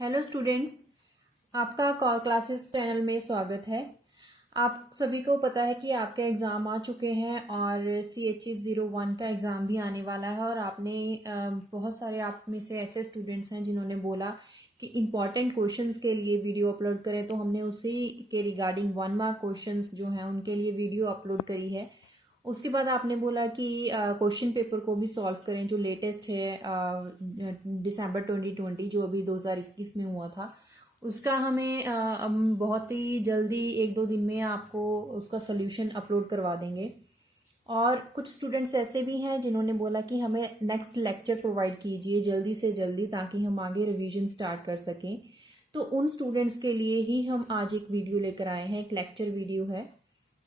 Hello students, आपका call classes channel में स्वागत है। आप सभी को पता है कि आपके एग्ज़ाम आ चुके हैं और CHE01 का एग्ज़ाम भी आने वाला है। और आपने बहुत सारे आप में से ऐसे स्टूडेंट्स हैं जिन्होंने बोला कि इम्पॉर्टेंट क्वेश्चंस के लिए वीडियो अपलोड करें, तो हमने उसी के रिगार्डिंग 1 मार्क क्वेश्चंस जो हैं उनके लिए वीडियो अपलोड करी है। उसके बाद आपने बोला कि क्वेश्चन पेपर को भी सॉल्व करें जो लेटेस्ट है दिसंबर 2020 जो अभी 2021 में हुआ था, उसका हमें हम बहुत ही जल्दी 1-2 दिन में आपको उसका सल्यूशन अपलोड करवा देंगे। और कुछ स्टूडेंट्स ऐसे भी हैं जिन्होंने बोला कि हमें नेक्स्ट लेक्चर प्रोवाइड कीजिए जल्दी से जल्दी ताकि हम आगे रिवीजन स्टार्ट कर सकें। तो उन स्टूडेंट्स के लिए ही हम आज एक वीडियो लेकर आए हैं, एक लेक्चर वीडियो है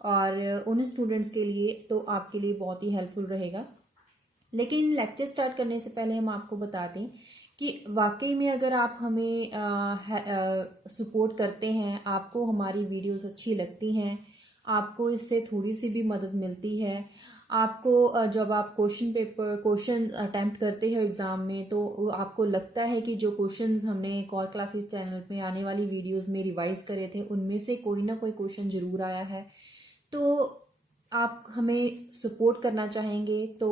और उन स्टूडेंट्स के लिए तो आपके लिए बहुत ही हेल्पफुल रहेगा। लेकिन लेक्चर स्टार्ट करने से पहले हम आपको बता दें कि वाकई में अगर आप हमें सपोर्ट करते हैं, आपको हमारी वीडियोस अच्छी लगती हैं, आपको इससे थोड़ी सी भी मदद मिलती है, आपको जब आप क्वेश्चन अटेम्प्ट करते हो एग्ज़ाम में तो आपको लगता है कि जो क्वेश्चंस हमने कॉल क्लासेस चैनल पे आने वाली वीडियोस में रिवाइज करे थे उनमें से कोई ना कोई क्वेश्चन ज़रूर आया है, तो आप हमें सपोर्ट करना चाहेंगे तो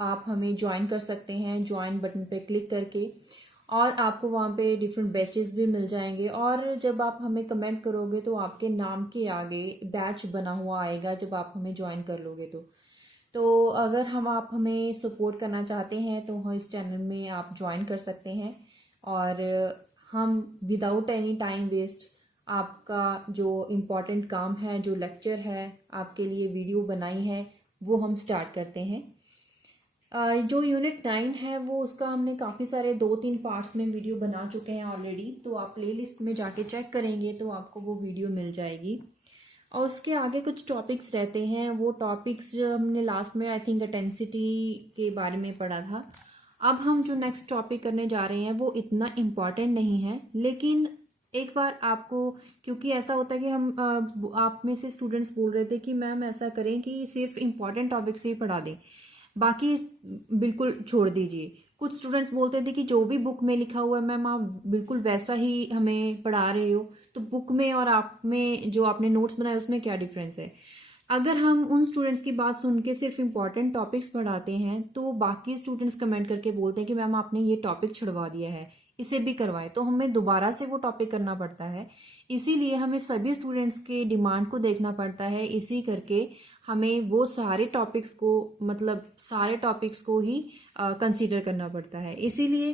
आप हमें ज्वाइन कर सकते हैं ज्वाइन बटन पे क्लिक करके। और आपको वहाँ पे डिफरेंट बैचेस भी मिल जाएंगे और जब आप हमें कमेंट करोगे तो आपके नाम के आगे बैच बना हुआ आएगा जब आप हमें ज्वाइन कर लोगे तो अगर आप हमें सपोर्ट करना चाहते हैं तो इस चैनल में आप ज्वाइन कर सकते हैं। और हम विदाउट एनी टाइम वेस्ट आपका जो इम्पोर्टेंट काम है, जो लेक्चर है आपके लिए वीडियो बनाई है, वो हम स्टार्ट करते हैं। जो यूनिट 9 है वो उसका हमने काफ़ी सारे 2-3 पार्ट्स में वीडियो बना चुके हैं ऑलरेडी, तो आप प्लेलिस्ट में जाके चेक करेंगे तो आपको वो वीडियो मिल जाएगी। और उसके आगे कुछ टॉपिक्स रहते हैं, वो टॉपिक्स हमने लास्ट में आई थिंक अटेंसिटी के बारे में पढ़ा था। अब हम जो नेक्स्ट टॉपिक करने जा रहे हैं वो इतना इम्पॉर्टेंट नहीं है, लेकिन एक बार आपको, क्योंकि ऐसा होता है कि हम आप में से स्टूडेंट्स बोल रहे थे कि मैम ऐसा करें कि सिर्फ इम्पॉर्टेंट टॉपिक से ही पढ़ा दें, बाकी बिल्कुल छोड़ दीजिए। कुछ स्टूडेंट्स बोलते थे कि जो भी बुक में लिखा हुआ है मैम आप बिल्कुल वैसा ही हमें पढ़ा रहे हो, तो बुक में और आप में जो आपने नोट्स बनाए उसमें क्या डिफरेंस है। अगर हम उन स्टूडेंट्स की बात सुन के सिर्फ इम्पॉर्टेंट टॉपिक्स पढ़ाते हैं तो बाकी स्टूडेंट्स कमेंट करके बोलते हैं कि मैम आपने ये टॉपिक छुड़वा दिया है, इसे भी करवाएं, तो हमें दोबारा से वो टॉपिक करना पड़ता है। इसीलिए हमें सभी स्टूडेंट्स के डिमांड को देखना पड़ता है, इसी करके हमें वो सारे टॉपिक्स को, मतलब सारे टॉपिक्स को ही कंसीडर करना पड़ता है। इसीलिए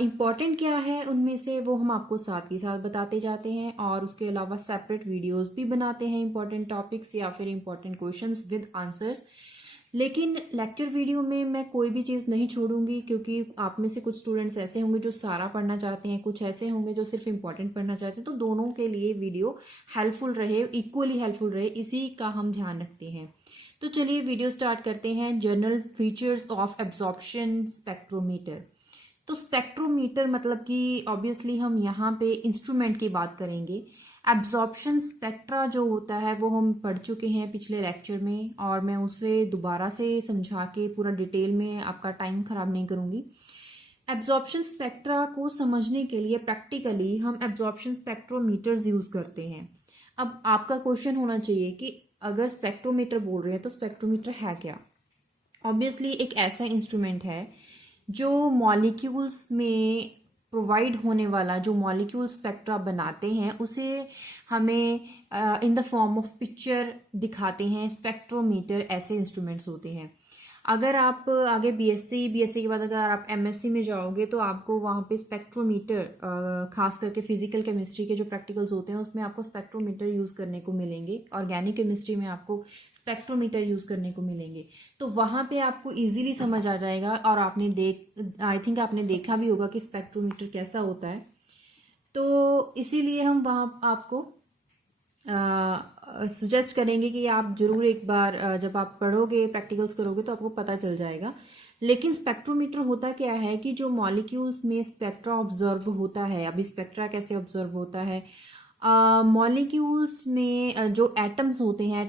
इम्पॉर्टेंट क्या है उनमें से वो हम आपको साथ ही साथ बताते जाते हैं और उसके अलावा सेपरेट वीडियोस भी बनाते हैं इम्पॉर्टेंट टॉपिक्स या फिर इम्पॉर्टेंट क्वेश्चंस विद आंसर्स। लेकिन लेक्चर वीडियो में मैं कोई भी चीज़ नहीं छोड़ूंगी, क्योंकि आप में से कुछ स्टूडेंट्स ऐसे होंगे जो सारा पढ़ना चाहते हैं, कुछ ऐसे होंगे जो सिर्फ इम्पॉर्टेंट पढ़ना चाहते हैं, तो दोनों के लिए वीडियो हेल्पफुल रहे, इक्वली हेल्पफुल रहे, इसी का हम ध्यान रखते हैं। तो चलिए वीडियो स्टार्ट करते हैं। General features of absorption spectrometer. तो स्पेक्ट्रोमीटर मतलब कि ऑब्वियसली हम यहाँ पे इंस्ट्रूमेंट की बात करेंगे। एब्जॉर्प्शन स्पेक्ट्रा जो होता है वो हम पढ़ चुके हैं पिछले लेक्चर में और मैं उसे दोबारा से समझा के पूरा डिटेल में आपका टाइम खराब नहीं करूँगी। एब्जॉर्प्शन स्पेक्ट्रा को समझने के लिए प्रैक्टिकली हम एब्जॉर्प्शन स्पेक्ट्रोमीटर्स यूज़ करते हैं। अब आपका क्वेश्चन होना चाहिए कि अगर स्पेक्ट्रोमीटर बोल रहे हैं तो स्पेक्ट्रोमीटर है क्या। ऑब्वियसली एक ऐसा इंस्ट्रूमेंट है जो मॉलिक्यूल्स में प्रोवाइड होने वाला, जो मॉलिक्यूल स्पेक्ट्रा बनाते हैं उसे हमें in the form of picture दिखाते हैं। स्पेक्ट्रोमीटर ऐसे इंस्ट्रूमेंट्स होते हैं। अगर आप आगे बीएससी के बाद अगर आप एमएससी में जाओगे तो आपको वहाँ पे स्पेक्ट्रोमीटर, खास करके फिजिकल केमिस्ट्री के जो प्रैक्टिकल्स होते हैं उसमें आपको स्पेक्ट्रोमीटर यूज़ करने को मिलेंगे। ऑर्गेनिक केमिस्ट्री में आपको स्पेक्ट्रोमीटर यूज़ करने को मिलेंगे, तो वहाँ पे आपको इजीली समझ आ जाएगा। और आई थिंक आपने देखा भी होगा कि स्पेक्ट्रोमीटर कैसा होता है, तो इसीलिए हम वहाँ आपको सजेस्ट करेंगे कि आप जरूर एक बार जब आप पढ़ोगे, प्रैक्टिकल्स करोगे तो आपको पता चल जाएगा। लेकिन स्पेक्ट्रोमीटर होता क्या है कि जो मॉलिक्यूल्स में स्पेक्ट्रा ऑब्जर्व होता है, अभी स्पेक्ट्रा कैसे ऑब्जर्व होता है, मॉलिक्यूल्स में जो एटम्स होते हैं,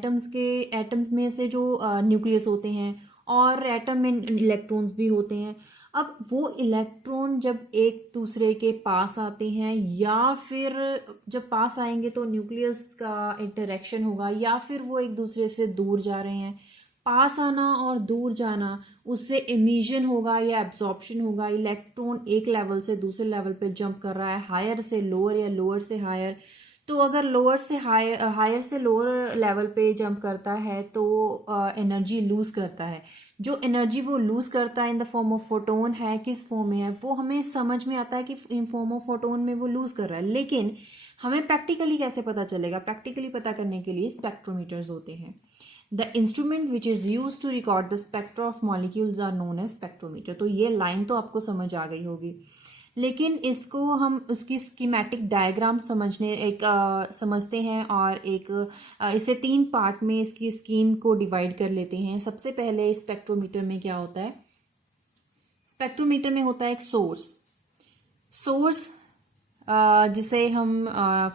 एटम्स में से जो न्यूक्लियस होते हैं और एटम में इलेक्ट्रॉन्स भी होते हैं, अब वो इलेक्ट्रॉन जब एक दूसरे के पास आते हैं या फिर जब पास आएंगे तो न्यूक्लियस का इंटरेक्शन होगा, या फिर वो एक दूसरे से दूर जा रहे हैं, पास आना और दूर जाना, उससे इमिशन होगा या एब्जॉर्प्शन होगा। इलेक्ट्रॉन एक लेवल से दूसरे लेवल पे जंप कर रहा है, हायर से लोअर या लोअर से हायर। तो अगर लोअर से हायर से लोअर लेवल पे जंप करता है तो एनर्जी लूज करता है। जो एनर्जी वो लूज करता है in the form of photon है, किस फॉर्म में है वो हमें समझ में आता है कि इन फॉर्म ऑफ फोटोन में वो लूज कर रहा है, लेकिन हमें प्रैक्टिकली कैसे पता चलेगा? प्रैक्टिकली पता करने के लिए स्पेक्ट्रोमीटर्स होते हैं। The instrument which is use to record the spectra of molecules are known as spectrometer. तो ये लाइन तो आपको समझ आ गई होगी, लेकिन इसको हम उसकी स्कीमेटिक डायग्राम समझते हैं और इसे 3 पार्ट में इसकी स्कीम को डिवाइड कर लेते हैं। सबसे पहले स्पेक्ट्रोमीटर में क्या होता है? स्पेक्ट्रोमीटर में होता है एक सोर्स जिसे हम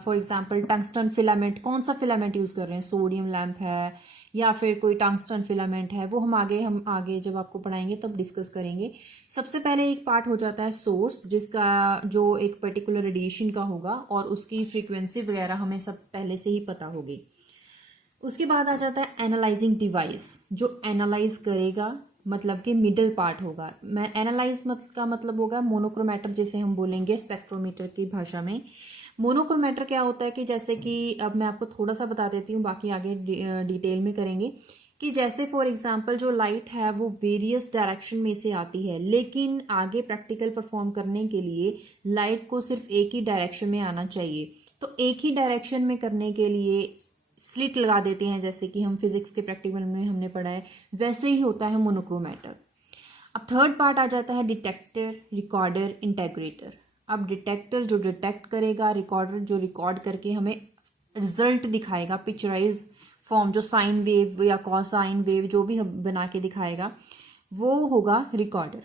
फॉर एग्जांपल टंगस्टन फिलामेंट, कौन सा फिलामेंट यूज कर रहे हैं, सोडियम लैंप है या फिर कोई टंगस्टन फिलामेंट है, वो हम आगे जब आपको पढ़ाएंगे तब डिस्कस करेंगे। सबसे पहले एक पार्ट हो जाता है सोर्स, जिसका जो एक पर्टिकुलर रेडिएशन का होगा और उसकी फ्रीक्वेंसी वगैरह हमें सब पहले से ही पता होगी। उसके बाद आ जाता है एनालाइजिंग डिवाइस, जो एनालाइज करेगा, मतलब कि मिडल पार्ट होगा। मैं एनालाइज का मतलब होगा मोनोक्रोमेटर, जिसे हम बोलेंगे स्पेक्ट्रोमीटर की भाषा में। मोनोक्रोमेटर क्या होता है कि जैसे कि अब मैं आपको थोड़ा सा बता देती हूँ, बाकी आगे डिटेल में करेंगे। कि जैसे फॉर एग्जांपल जो लाइट है वो वेरियस डायरेक्शन में से आती है, लेकिन आगे प्रैक्टिकल परफॉर्म करने के लिए लाइट को सिर्फ एक ही डायरेक्शन में आना चाहिए। तो एक ही डायरेक्शन में करने के लिए स्लिट लगा देते हैं, जैसे कि हम फिजिक्स के प्रैक्टिकल में हमने पढ़ा है, वैसे ही होता है मोनोक्रोमेटर। अब थर्ड पार्ट आ जाता है डिटेक्टर, रिकॉर्डर, इंटेग्रेटर। अब डिटेक्टर जो डिटेक्ट करेगा, रिकॉर्डर जो रिकॉर्ड करके हमें रिजल्ट दिखाएगा, पिक्चराइज फॉर्म, जो साइन वेव या कॉसाइन वेव जो भी बना के दिखाएगा, वो होगा रिकॉर्डर।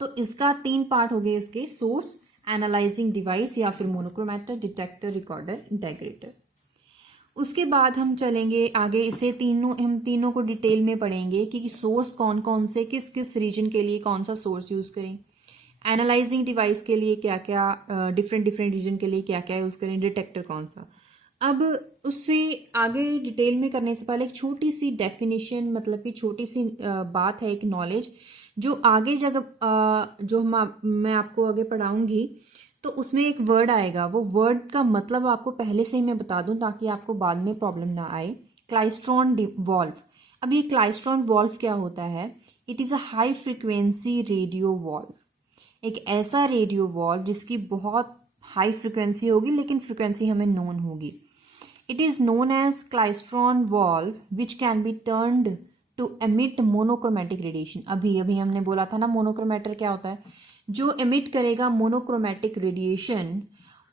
तो इसका 3 पार्ट हो गए इसके, सोर्स, एनालाइजिंग डिवाइस या फिर मोनोक्रोमेटर, डिटेक्टर, रिकॉर्डर, इंटेग्रेटर। उसके बाद हम चलेंगे आगे, हम तीनों को डिटेल में पढ़ेंगे कि सोर्स कौन कौन से, किस किस रीजन के लिए कौन सा सोर्स यूज करें, एनालाइजिंग डिवाइस के लिए क्या क्या, डिफरेंट रीजन के लिए क्या क्या यूज करें, डिटेक्टर कौन सा। अब उससे आगे डिटेल में करने से पहले एक छोटी सी डेफिनेशन, मतलब कि छोटी सी बात है, एक नॉलेज जो आगे मैं आपको आगे पढ़ाऊंगी तो उसमें एक वर्ड आएगा, वो वर्ड का मतलब आपको पहले से ही मैं बता दूं ताकि आपको बाद में प्रॉब्लम ना आए। क्लाइस्ट्रॉन वॉल्व। अब ये क्लाइस्ट्रॉन वॉल्व क्या होता है? It is a high frequency radio valve, एक ऐसा रेडियो वॉल्व जिसकी बहुत हाई फ्रिक्वेंसी होगी लेकिन फ्रिक्वेंसी हमें नोन होगी। It is known as klystron valve which can be turned to emit monochromatic radiation. अभी हमने बोला था ना मोनोक्रोमेटर क्या होता है, जो एमिट करेगा monochromatic radiation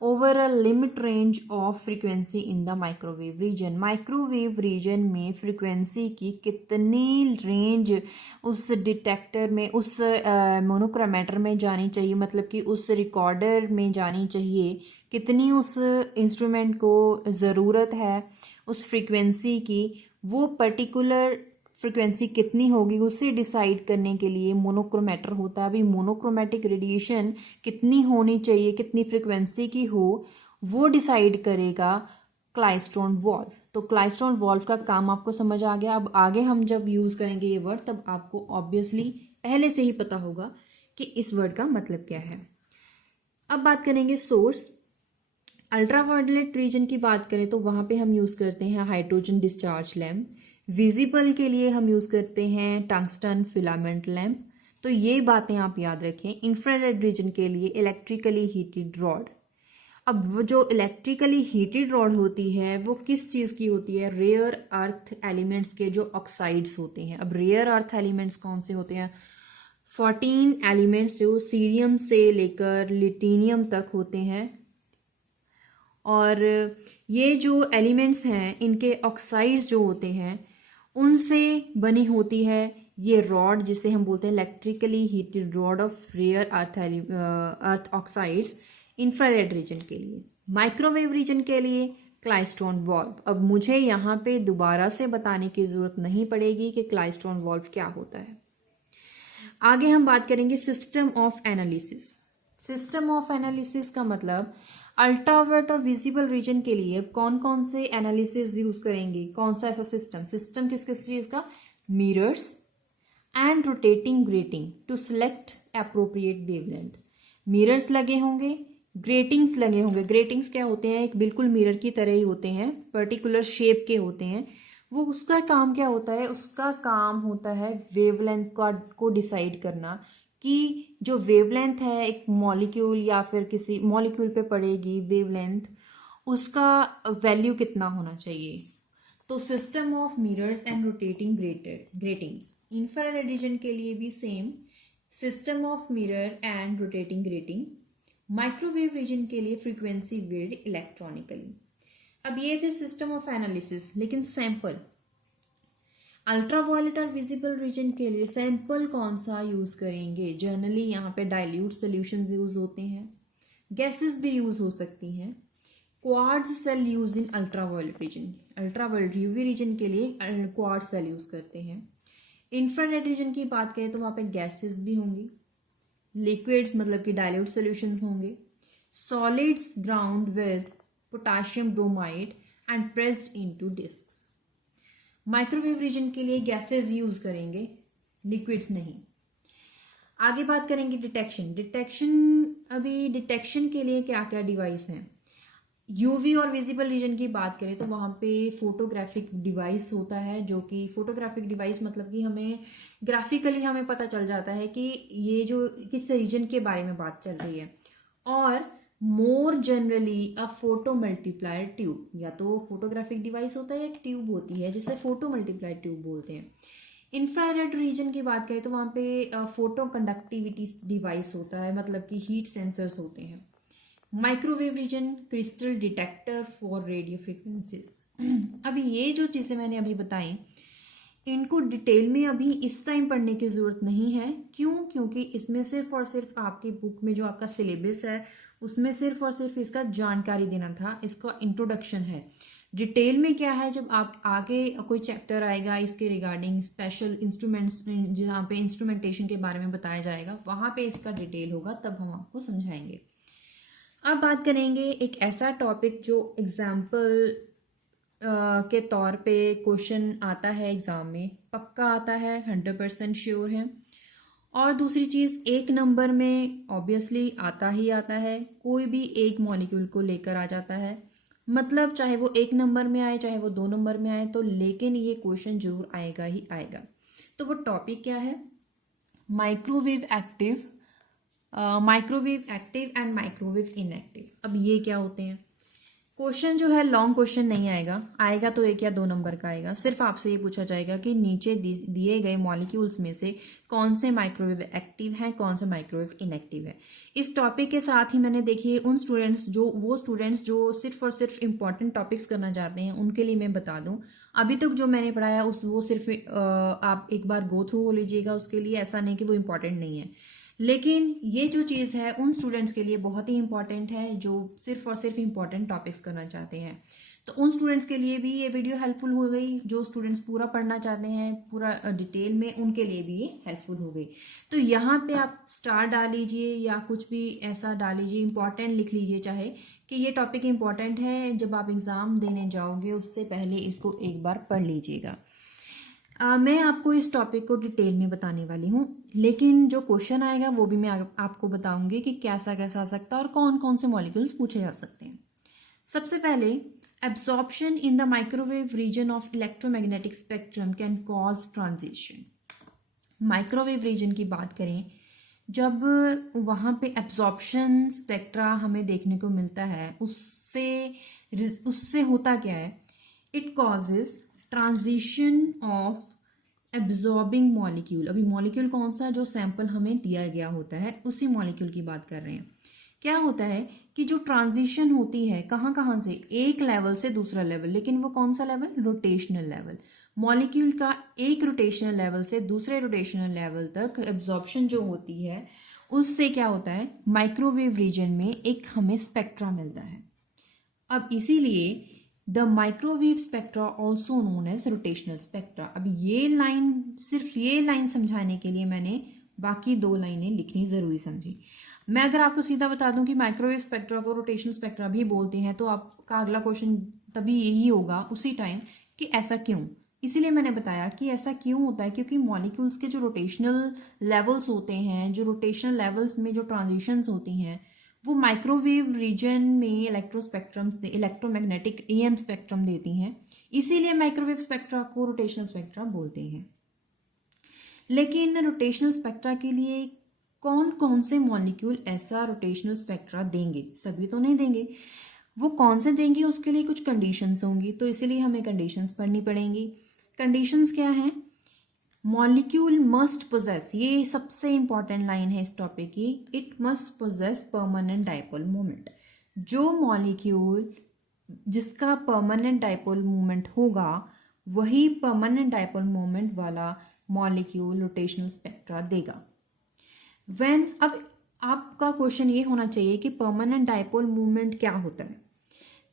over a limit range of frequency in the microwave region. Microwave region में फ्रीक्वेंसी की कितनी रेंज उस डिटेक्टर में, उस मोनोक्रोमेटर में जानी चाहिए, मतलब कि उस रिकॉर्डर में जानी चाहिए, कितनी उस इंस्ट्रूमेंट को ज़रूरत है उस फ्रीक्वेंसी की, वो पर्टिकुलर फ्रिक्वेंसी कितनी होगी उसे डिसाइड करने के लिए मोनोक्रोमेटर होता है। अभी मोनोक्रोमेटिक रेडिएशन कितनी होनी चाहिए, कितनी फ्रिक्वेंसी की हो, वो डिसाइड करेगा क्लाइस्ट्रॉन वॉल्व। तो क्लाइस्ट्रॉन वॉल्व का काम आपको समझ आ गया। अब आगे हम जब यूज करेंगे ये वर्ड तब आपको ऑब्वियसली पहले से ही पता होगा कि इस वर्ड का मतलब क्या है। अब बात करेंगे सोर्स। अल्ट्रावायलेट रीजन की बात करें तो वहां पे हम यूज करते हैं हाइड्रोजन डिस्चार्ज लैम्प। विजिबल के लिए हम यूज करते हैं टंगस्टन फिलामेंट लैम्प। तो ये बातें आप याद रखें। इंफ्रारेड रीजन के लिए इलेक्ट्रिकली हीटेड रॉड। अब वो जो इलेक्ट्रिकली हीटेड रॉड होती है वो किस चीज़ की होती है? रेयर अर्थ एलिमेंट्स के जो ऑक्साइड्स होते हैं। अब रेयर अर्थ एलिमेंट्स कौन से होते हैं? 14 एलिमेंट्स जो सीरियम से लेकर लिटिनियम तक होते हैं, और ये जो एलिमेंट्स हैं इनके ऑक्साइड्स जो होते हैं उनसे बनी होती है ये रॉड, जिसे हम बोलते हैं electrically heated rod of rare earth oxides infrared region के लिए। माइक्रोवेव रीजन के लिए क्लाइस्ट्रॉन वॉल्व। अब मुझे यहाँ पे दोबारा से बताने की जरूरत नहीं पड़ेगी कि क्लाइस्ट्रॉन वॉल्व क्या होता है। आगे हम बात करेंगे system of analysis. System of analysis का मतलब अल्ट्रावायलेट और विजिबल रीजन के लिए कौन कौन से एनालिसिस यूज करेंगे, कौन सा ऐसा सिस्टम। सिस्टम किस किस चीज का, mirrors and rotating grating to select appropriate wavelength. Mirrors लगे होंगे, ग्रेटिंग्स लगे होंगे। ग्रेटिंग्स क्या होते हैं, एक बिल्कुल मिरर की तरह ही होते हैं, पर्टिकुलर शेप के होते हैं। वो उसका काम क्या होता है, उसका काम होता है वेवलेंथ को डिसाइड करना कि जो वेवलेंथ है एक मॉलिक्यूल या फिर किसी मॉलिक्यूल पे पड़ेगी वेवलेंथ, उसका वैल्यू कितना होना चाहिए। तो system of mirrors and rotating gratings. Infrared region के लिए भी same, system of mirror and rotating grating. Microwave region के लिए फ्रीक्वेंसी वेव्ड इलेक्ट्रॉनिकली। अब ये थे सिस्टम ऑफ एनालिसिस, लेकिन सैंपल अल्ट्रावायलेट और विजिबल रीजन के लिए सैंपल कौन सा यूज करेंगे। जनरली यहाँ पे डाइल्यूट सोल्यूशंस यूज होते हैं, गैसेस भी यूज हो सकती हैं। Quartz cell use in ultraviolet region, ultraviolet UV region के लिए क्वार्ट्ज सेल यूज करते हैं। इंफ्रारेड रीजन की बात करें तो वहां पे गैसेस भी होंगी, लिक्विड्स मतलब कि डाइल्यूट सोल्यूशंस होंगे, solids ground with potassium bromide and pressed into discs. Microwave region के लिए गैसेस यूज करेंगे, लिक्विड्स नहीं। आगे बात करेंगे डिटेक्शन। अभी डिटेक्शन के लिए क्या क्या डिवाइस हैं। यूवी और विजिबल रीजन की बात करें तो वहां पे फोटोग्राफिक डिवाइस होता है, जो कि फोटोग्राफिक डिवाइस मतलब कि हमें ग्राफिकली हमें पता चल जाता है कि ये जो किस रीजन के बारे में बात चल रही है। और मोर जनरली अ फोटो मल्टीप्लायर ट्यूब, या तो फोटोग्राफिक डिवाइस होता है, एक ट्यूब होती है जिसे फोटो मल्टीप्लायर ट्यूब बोलते हैं। इंफ्रारेड रीजन की बात करें तो वहां पे फोटो कंडक्टिविटी डिवाइस होता है, मतलब कि हीट सेंसर्स होते हैं। Microwave region crystal detector for radio frequencies. अभी ये जो चीजें मैंने अभी बताई, इनको डिटेल में अभी इस टाइम पढ़ने की जरूरत नहीं है। क्यों? क्योंकि इसमें सिर्फ और सिर्फ आपकी बुक में जो आपका सिलेबस है उसमें सिर्फ और सिर्फ इसका जानकारी देना था, इसका इंट्रोडक्शन है। डिटेल में क्या है, जब आप आगे कोई चैप्टर आएगा इसके रिगार्डिंग स्पेशल इंस्ट्रूमेंट्स, जहाँ पे इंस्ट्रूमेंटेशन के बारे में बताया जाएगा, वहां पे इसका डिटेल होगा, तब हम आपको समझाएंगे। अब बात करेंगे एक ऐसा टॉपिक जो एग्जाम्पल के तौर पे क्वेश्चन आता है एग्जाम में, पक्का आता है, 100% श्योर है। और दूसरी चीज, एक नंबर में ऑब्वियसली आता ही आता है, कोई भी एक मॉलिक्यूल को लेकर आ जाता है, मतलब चाहे वो एक नंबर में आए चाहे वो 2 नंबर में आए, तो लेकिन ये क्वेश्चन जरूर आएगा ही आएगा। तो वो टॉपिक क्या है, microwave active and microwave inactive. अब ये क्या होते हैं। क्वेश्चन जो है लॉन्ग क्वेश्चन नहीं आएगा तो 1 या 2 नंबर का आएगा। सिर्फ आपसे ये पूछा जाएगा कि नीचे दिए गए मॉलिक्यूल्स में से कौन से माइक्रोवेव एक्टिव हैं, कौन से माइक्रोवेव इनएक्टिव है। इस टॉपिक के साथ ही मैंने देखिए वो स्टूडेंट्स जो सिर्फ और सिर्फ इंपॉर्टेंट टॉपिक्स करना चाहते हैं उनके लिए मैं बता दूं, अभी तक जो मैंने पढ़ाया वो सिर्फ आप एक बार गो थ्रू हो लीजिएगा, उसके लिए ऐसा नहीं कि वो इम्पॉर्टेंट नहीं है। लेकिन ये जो चीज़ है उन स्टूडेंट्स के लिए बहुत ही इंपॉर्टेंट है जो सिर्फ और सिर्फ इंपॉर्टेंट टॉपिक्स करना चाहते हैं। तो उन स्टूडेंट्स के लिए भी ये वीडियो हेल्पफुल हो गई, जो स्टूडेंट्स पूरा पढ़ना चाहते हैं पूरा डिटेल में, उनके लिए भी ये हेल्पफुल हो गई। तो यहाँ पे आप स्टार डाल लीजिए या कुछ भी ऐसा डाल लीजिए, इंपॉर्टेंट लिख लीजिए, चाहे कि ये टॉपिक इंपॉर्टेंट है, जब आप एग्ज़ाम देने जाओगे उससे पहले इसको एक बार पढ़ लीजिएगा। मैं आपको इस टॉपिक को डिटेल में बताने वाली हूँ, लेकिन जो क्वेश्चन आएगा वो भी मैं आपको बताऊंगी कि कैसा कैसा आ सकता है और कौन कौन से मॉलिक्यूल्स पूछे जा सकते हैं। सबसे पहले, absorption in the microwave region of electromagnetic spectrum can cause transition. Microwave region की बात करें, जब वहाँ पे एब्जॉर्प्शन स्पेक्ट्रा हमें देखने को मिलता है, उससे होता क्या है, it causes transition of absorbing molecule. अभी मॉलिक्यूल कौन सा, जो सैंपल हमें दिया गया होता है उसी मॉलिक्यूल की बात कर रहे हैं। क्या होता है कि जो ट्रांजिशन होती है कहाँ से, एक लेवल से दूसरा लेवल, लेकिन वो कौन सा लेवल, रोटेशनल लेवल। मॉलिक्यूल का एक रोटेशनल लेवल से दूसरे रोटेशनल लेवल तक एब्जॉर्प्शन जो होती है, उससे क्या होता है, माइक्रोवेव रीजन में एक हमें स्पेक्ट्रा मिलता है। अब इसीलिए the microwave spectra also known as rotational spectra. अब ये लाइन, सिर्फ ये लाइन समझाने के लिए मैंने बाकी 2 लाइनें लिखनी ज़रूरी समझी। मैं अगर आपको सीधा बता दूं कि माइक्रोवेव स्पेक्ट्रा को रोटेशनल स्पेक्ट्रा भी बोलते हैं, तो आपका अगला क्वेश्चन तभी यही होगा उसी टाइम कि ऐसा क्यों। इसीलिए मैंने बताया कि ऐसा क्यों होता है, क्योंकि मॉलिक्यूल्स के जो रोटेशनल लेवल्स होते हैं, जो रोटेशनल लेवल्स में जो ट्रांजिशंस होती हैं, वो माइक्रोवेव रीजन में इलेक्ट्रोस्पेक्ट्रम्स इलेक्ट्रोमैग्नेटिक EM स्पेक्ट्रम देती हैं। इसीलिए माइक्रोवेव स्पेक्ट्रा को रोटेशनल स्पेक्ट्रा बोलते हैं। लेकिन रोटेशनल स्पेक्ट्रा के लिए कौन कौन से मॉलिक्यूल ऐसा रोटेशनल स्पेक्ट्रा देंगे? सभी तो नहीं देंगे। वो कौन से देंगे उसके लिए कुछ कंडीशंस होंगी, तो इसीलिए हमें कंडीशंस पढ़नी पड़ेंगी। कंडीशंस क्या हैं? मॉलिक्यूल मस्ट पोजेस, ये सबसे इंपॉर्टेंट लाइन है इस टॉपिक की, it must possess permanent dipole moment. जो मॉलिक्यूल जिसका परमानेंट डाइपोल मोमेंट होगा वही परमानेंट डाइपोल मोमेंट वाला मॉलिक्यूल रोटेशनल स्पेक्ट्रा देगा। अब आपका क्वेश्चन ये होना चाहिए कि परमानेंट डाइपोल मोमेंट क्या होता है।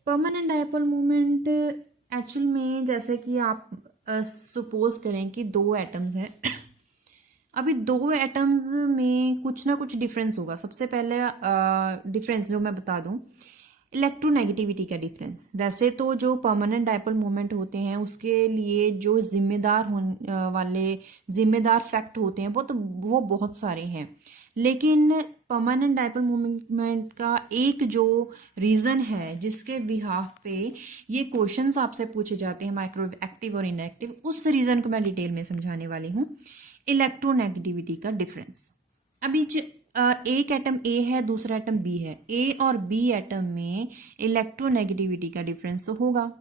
परमानेंट डाइपोल मोमेंट एक्चुअल में जैसे कि आप सपोज करें कि 2 एटम्स हैं। अभी 2 एटम्स में कुछ ना कुछ डिफरेंस होगा। सबसे पहले डिफरेंस जो मैं बता दूं, इलेक्ट्रोनेगेटिविटी का डिफरेंस। वैसे तो जो परमानेंट डाइपोल मोमेंट होते हैं उसके लिए जो जिम्मेदार फैक्ट होते हैं वो बहुत सारे हैं, लेकिन परमानेंट डाइपोल मोमेंट का एक जो रीज़न है जिसके बिहाफ पे ये क्वेश्चंस आपसे पूछे जाते हैं माइक्रोवेव एक्टिव और इनएक्टिव, उस रीज़न को मैं डिटेल में समझाने वाली हूँ। इलेक्ट्रोनेगेटिविटी का डिफरेंस। अभी एक एटम ए है, दूसरा एटम बी है। ए और बी एटम में इलेक्ट्रोनेगेटिविटी का डिफरेंस तो होगा।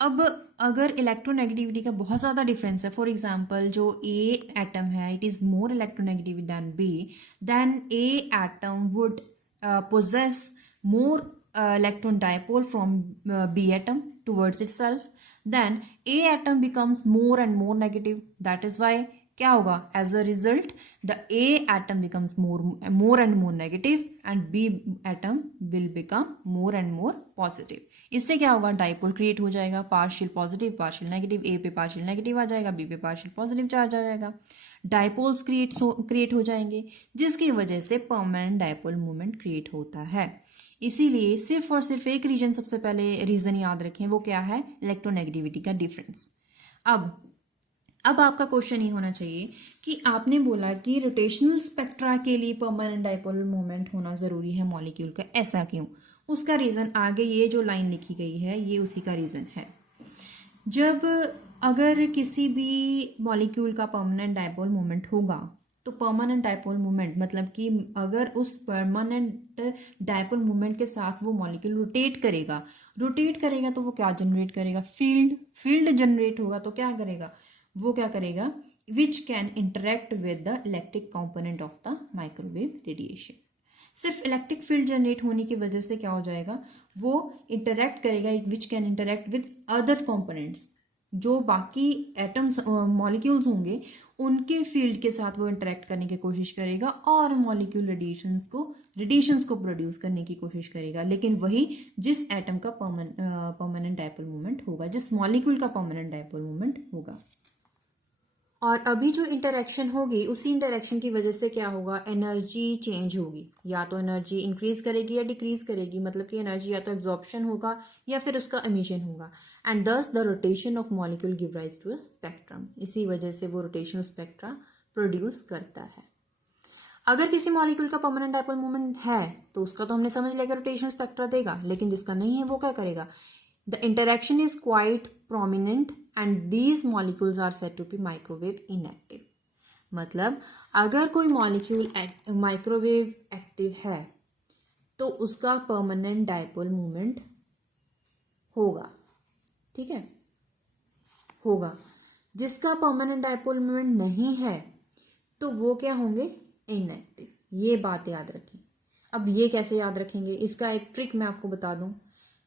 अब अगर इलेक्ट्रोनेगेटिविटी का बहुत ज़्यादा डिफरेंस है, फॉर एग्जांपल जो ए एटम है it is more electronegative than B, then A atom would possess more electron dipole from B atom towards itself, then A atom becomes more and more negative. That is why क्या होगा? As a result, the A atom becomes more and more negative and B atom will become more and more positive. इससे क्या होगा? Dipole create हो जाएगा, partial positive partial negative, ए पे partial negative आ जाएगा, B पे पार्शियल पॉजिटिव चार्ज आ जाएगा, dipoles create हो जाएंगे, जिसकी वजह से परमानेंट डाइपोल मोमेंट क्रिएट होता है। इसीलिए सिर्फ और सिर्फ एक रीजन, सबसे पहले रीजन याद रखें, वो क्या है? इलेक्ट्रोनेगेटिविटी का डिफरेंस। अब आपका क्वेश्चन ये होना चाहिए कि आपने बोला कि रोटेशनल स्पेक्ट्रा के लिए परमानेंट डाइपोल मोमेंट होना जरूरी है मॉलिक्यूल का, ऐसा क्यों? उसका रीजन आगे ये जो लाइन लिखी गई है ये उसी का रीजन है। जब अगर किसी भी मॉलिक्यूल का परमानेंट डाइपोल मोमेंट होगा तो परमानेंट डाइपोल मोमेंट मतलब कि अगर उस परमानेंट डाइपोल मोमेंट के साथ वो मॉलिक्यूल रोटेट करेगा तो वो क्या जनरेट करेगा? फील्ड जनरेट होगा। तो क्या करेगा? वो क्या करेगा? Which can interact with the electric component of the microwave radiation. सिर्फ इलेक्ट्रिक फील्ड जनरेट होने की वजह से क्या हो जाएगा? वो इंटरेक्ट करेगा, which can interact with other components, जो बाकी एटम्स मॉलिक्यूल्स होंगे उनके फील्ड के साथ वो इंटरेक्ट करने की कोशिश करेगा और मॉलिक्यूल रेडिएशंस को प्रोड्यूस करने की कोशिश करेगा, लेकिन वही जिस एटम का परमानेंट डाइपोल मोमेंट होगा, जिस मॉलिक्यूल का परमानेंट डाइपोल मोमेंट होगा। और अभी जो इंटरेक्शन होगी उसी इंटरेक्शन की वजह से क्या होगा? एनर्जी चेंज होगी, या तो एनर्जी इंक्रीज करेगी या डिक्रीज करेगी, मतलब कि एनर्जी या तो एब्जॉर्प्शन होगा या फिर उसका एमिशन होगा। And thus the rotation of molecule give rise to a spectrum. इसी वजह से वो रोटेशनल स्पेक्ट्रा प्रोड्यूस करता है। अगर किसी मॉलिक्यूल का परमानेंट डाइपोल मोमेंट है तो उसका तो हमने समझ लिया कि रोटेशनल स्पेक्ट्रा देगा, लेकिन जिसका नहीं है वो क्या करेगा? The interaction is quite prominent and these molecules are said to be microwave inactive। मतलब अगर कोई मॉलिक्यूल माइक्रोवेव एक्टिव है तो उसका परमानेंट डाइपोल मोमेंट होगा, ठीक है, होगा। जिसका परमानेंट डाइपोल मोमेंट नहीं है तो वो क्या होंगे? इनएक्टिव। ये बात याद रखें। अब ये कैसे याद रखेंगे? इसका एक ट्रिक मैं आपको बता दूं।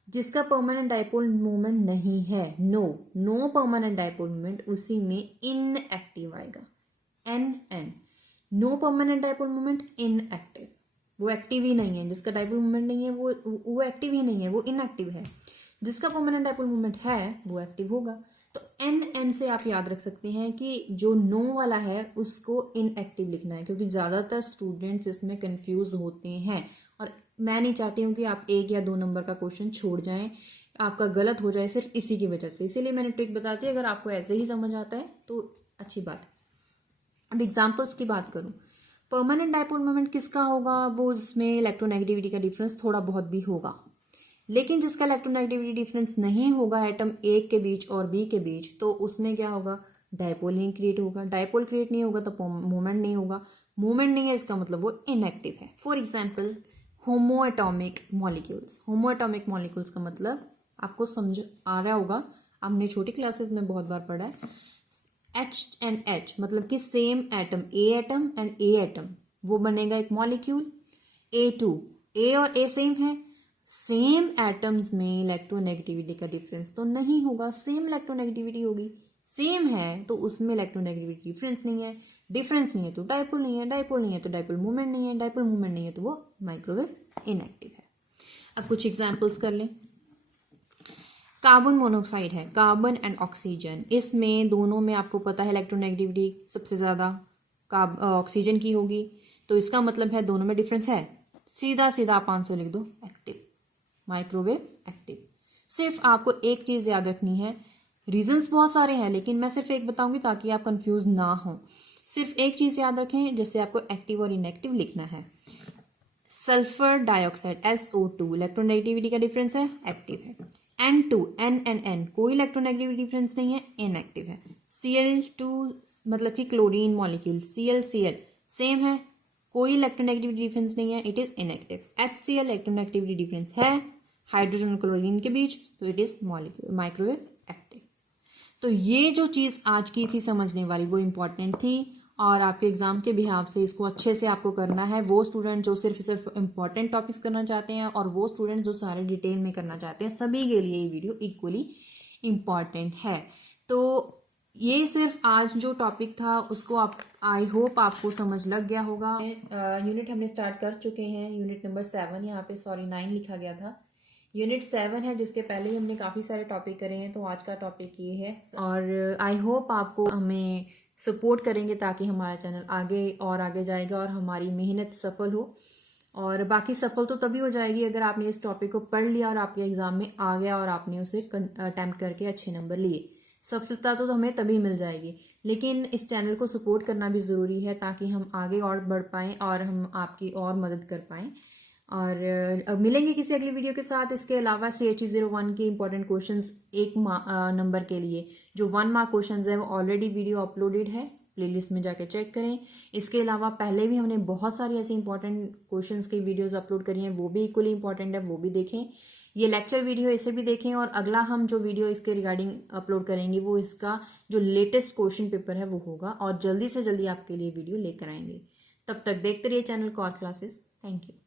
जिसका परमानेंट डाइपोल मोमेंट नहीं है, नो परमानेंट डाइपोल मोमेंट, उसी में इनएक्टिव आएगा, an no permanent dipole moment inactive. वो एक्टिव ही नहीं है, जिसका डाइपोल मोमेंट नहीं है वो एक्टिव ही नहीं है, वो इनएक्टिव है। जिसका परमानेंट डाइपोल मोमेंट है वो एक्टिव होगा। तो एन से आप याद रख सकते हैं कि जो नो वाला है उसको इनएक्टिव लिखना है, क्योंकि ज़्यादातर स्टूडेंट्स इसमें कंफ्यूज होते हैं और मैं नहीं चाहती हूँ कि आप 1 या 2 नंबर का क्वेश्चन छोड़ जाएं, आपका गलत हो जाए सिर्फ इसी की वजह से। इसीलिए मैंने ट्रिक बताती है, अगर आपको ऐसे ही समझ आता है तो अच्छी बात है। अब एग्जाम्पल्स की बात करूँ, परमानेंट डायपोल मोमेंट किसका होगा, वो उसमें इलेक्ट्रोनेगेटिविटी का डिफरेंस थोड़ा बहुत भी होगा, लेकिन जिसका इलेक्ट्रोनेगेटिविटी डिफरेंस नहीं होगा एटम ए के बीच और बी के बीच, तो उसमें क्या होगा, डायपोल नहीं क्रिएट होगा। डायपोल क्रिएट नहीं होगा तो मोमेंट नहीं होगा, मोमेंट नहीं है इसका मतलब वो इनएक्टिव है। For example homoatomic molecules. Homoatomic molecules का मतलब आपको समझ आ रहा होगा, आपने छोटी क्लासेस में बहुत बार पढ़ा है। एच एंड एच मतलब कि same atom, A atom and A atom, वो बनेगा एक मॉलिक्यूल। A2, ए और ए सेम है, सेम एटम्स में इलेक्ट्रोनेगेटिविटी का डिफरेंस तो नहीं होगा, सेम इलेक्ट्रोनेगेटिविटी होगी। सेम है तो उसमें इलेक्ट्रोनेगेटिविटी डिफरेंस नहीं है, डिफरेंस नहीं है तो डायपोल नहीं है, डायपोल नहीं है तो डायपोल मूवमेंट नहीं है, डायपोल मूवमेंट नहीं है तो वो माइक्रोवेव इनएक्टिव है। अब कुछ एग्जांपल्स कर लें। कार्बन मोनोऑक्साइड है, कार्बन एंड ऑक्सीजन, इसमें दोनों में आपको पता है इलेक्ट्रोनेगेटिविटी सबसे ज्यादा ऑक्सीजन की होगी, तो इसका मतलब है दोनों में डिफरेंस है। सीधा सीधा आप आंसर लिख दो एक्टिव, माइक्रोवेव एक्टिव। सिर्फ आपको एक चीज याद रखनी है, रीजंस बहुत सारे हैं लेकिन मैं सिर्फ एक बताऊंगी ताकि आप कंफ्यूज ना हो। सिर्फ एक चीज याद रखें, जैसे आपको एक्टिव और इनएक्टिव लिखना है। सल्फर डाइऑक्साइड SO2 इलेक्ट्रोनेगेटिविटी का डिफरेंस है, एक्टिव है। N2 N एंड N कोई इलेक्ट्रोनेगेटिविटी डिफरेंस नहीं है, इनएक्टिव है। Cl2 मतलब कि क्लोरीन मॉलिक्यूल, ClCl सेम है, कोई इलेक्ट्रोनेगेटिविटी डिफरेंस नहीं है, it is inactive. HCl electronegativity difference है हाइड्रोजन और क्लोरीन के बीच, तो it is molecule microwave active. तो ये जो चीज आज की थी समझने वाली वो इंपॉर्टेंट थी और आपके एग्जाम के बिहाव से इसको अच्छे से आपको करना है। वो स्टूडेंट जो सिर्फ इंपॉर्टेंट टॉपिक्स करना चाहते हैं और वो स्टूडेंट जो सारे डिटेल में करना चाहते हैं, सभी के लिए ये वीडियो इक्वली इम्पॉर्टेंट है। तो ये सिर्फ आज जो टॉपिक था उसको आप, आई होप आपको समझ लग गया होगा। यूनिट हमने स्टार्ट कर चुके हैं, यूनिट नंबर 7, यहाँ पे 9 लिखा गया था। यूनिट 7 है जिसके पहले ही हमने काफ़ी सारे टॉपिक करे हैं, तो आज का टॉपिक ये है। और आई होप आपको हमें सपोर्ट करेंगे ताकि हमारा चैनल आगे और आगे जाएगा और हमारी मेहनत सफल हो। और बाकी सफल तो तभी हो जाएगी अगर आपने इस टॉपिक को पढ़ लिया और आपके एग्जाम में आ गया और आपने उसे अटेम्प्ट करके अच्छे नंबर लिए। सफलता तो हमें तभी मिल जाएगी, लेकिन इस चैनल को सपोर्ट करना भी ज़रूरी है ताकि हम आगे और बढ़ पाएँ और हम आपकी और मदद कर पाएँ। और मिलेंगे किसी अगली वीडियो के साथ। इसके अलावा CHE01 के इंपॉर्टेंट क्वेश्चंस 1 नंबर के लिए जो 1 मार्क क्वेश्चंस है वो ऑलरेडी वीडियो अपलोडेड है, प्लेलिस्ट में जाके चेक करें। इसके अलावा पहले भी हमने बहुत सारी ऐसी इंपॉर्टेंट क्वेश्चंस की वीडियोस अपलोड करी हैं, वो भी इक्वली इंपॉर्टेंट है, वो भी देखें। ये लेक्चर वीडियो इसे भी देखें और अगला हम जो वीडियो इसके रिगार्डिंग अपलोड करेंगे वो इसका जो लेटेस्ट क्वेश्चन पेपर है वो होगा और जल्दी से जल्दी आपके लिए वीडियो लेकर आएंगे। तब तक देखते रहिए channel core classes. Thank you.